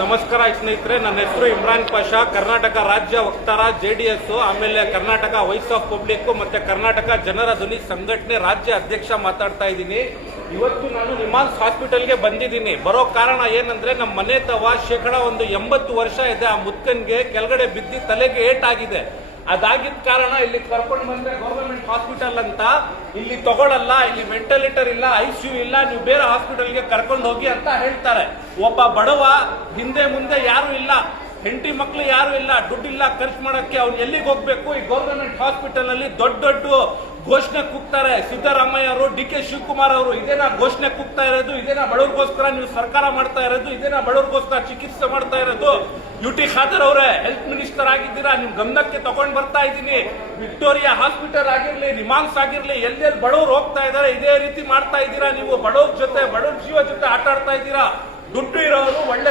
ನಮಸ್ಕಾರ ಸ್ನೇಹಿತರೆ, ನನ್ನ ಹೆಸರು ಇಮ್ರಾನ್ ಪಾಷಾ, ಕರ್ನಾಟಕ ರಾಜ್ಯ ವಕ್ತಾರ JDS, ಆಮೇಲೆ ಕರ್ನಾಟಕ ವಾಯ್ಸ್ ಆಫ್ ಪಬ್ಲಿಕ್ ಮತ್ತೆ ಕರ್ನಾಟಕ ಜನರ ಧ್ವನಿ ಸಂಘಟನೆ ರಾಜ್ಯ ಅಧ್ಯಕ್ಷ ಮಾತಾಡ್ತಾ ಇದ್ದೀನಿ. ಇವತ್ತು ನಾನು ನಿಮಾನ್ಸ್ ಹಾಸ್ಪಿಟಲ್ಗೆ ಬಂದಿದ್ದೀನಿ. ಬರೋ ಕಾರಣ ಏನಂದ್ರೆ ನಮ್ಮ ಮನೆ ತವ ಶೇಕಡ 80 ವರ್ಷ ಇದೆ. ಆ ಮುತ್ಕನ್ಗೆ ಕೆಳಗಡೆ ಬಿದ್ದು ತಲೆಗೆ ಏಟಾಗಿದೆ. ಅದಾಗಿದ್ದ ಕಾರಣ ಇಲ್ಲಿ ಕರ್ಕೊಂಡು ಬಂದ್ರೆ ಗೌರ್ಮೆಂಟ್ ಹಾಸ್ಪಿಟಲ್ ಅಂತ ಇಲ್ಲಿ ತಗೊಳ್ಳಲ್ಲ, ಇಲ್ಲಿ ವೆಂಟಿಲೇಟರ್ ಇಲ್ಲ, ICU ಇಲ್ಲ, ನೀವು ಬೇರೆ ಹಾಸ್ಪಿಟಲ್ಗೆ ಕರ್ಕೊಂಡು ಹೋಗಿ ಅಂತ ಹೇಳ್ತಾರೆ. ಒಬ್ಬ ಬಡವ, ಹಿಂದೆ ಮುಂದೆ ಯಾರು ಇಲ್ಲ, ಹೆಂಡತಿ ಮಕ್ಕಳು ಯಾರು ಇಲ್ಲ, ದುಡ್ಡಿಲ್ಲ ಖರ್ಚು ಮಾಡೋಕ್ಕೆ, ಅವ್ನು ಎಲ್ಲಿಗೆ ಹೋಗ್ಬೇಕು? ಈ ಗೌರ್ಮೆಂಟ್ ಹಾಸ್ಪಿಟಲ್ ಅಲ್ಲಿ ದೊಡ್ಡ ಘೋಷಣೆ ಕೂಗ್ತಾರೆ. ಸಿದ್ದರಾಮಯ್ಯ ಅವರು, DK ಶಿವಕುಮಾರ್ ಅವರು ಇದೇನಾ ಘೋಷಣೆ ಕೂಗ್ತಾ ಇರೋದು? ಇದೇನಾ ಬಡವ್ರಿಗೋಸ್ಕರ ನೀವು ಸರ್ಕಾರ ಮಾಡ್ತಾ ಇರೋದು? ಇದೇನಾ ಬಡವ್ರಿಗೋಸ್ಕರ ಚಿಕಿತ್ಸೆ ಮಾಡ್ತಾ ಇರೋದು? UT ಖಾದರ್ ಅವರೇ ಹೆಲ್ತ್ ಮಿನಿಸ್ಟರ್ ಆಗಿದ್ದೀರಾ, ನಿಮ್ ಗಮನಕ್ಕೆ ತಗೊಂಡ್ ಬರ್ತಾ ಇದ್ದೀನಿ. ವಿಕ್ಟೋರಿಯಾ ಹಾಸ್ಪಿಟಲ್ ಆಗಿರ್ಲಿ, ನಿಮಾನ್ಸ್ ಆಗಿರ್ಲಿ, ಎಲ್ಲೆಲ್ಲಿ ಬಡವ್ರು ಹೋಗ್ತಾ ಇದಾರೆ ಇದೇ ರೀತಿ ಮಾಡ್ತಾ ಇದ್ದೀರಾ ನೀವು. ಬಡವ್ರ ಜೊತೆ, ಬಡವ್ರ ಜೀವ ಜೊತೆ ಆಟ ಆಡ್ತಾ ಇದ್ದೀರಾ. ದುಡ್ಡು ಇರೋರು ಒಳ್ಳೆ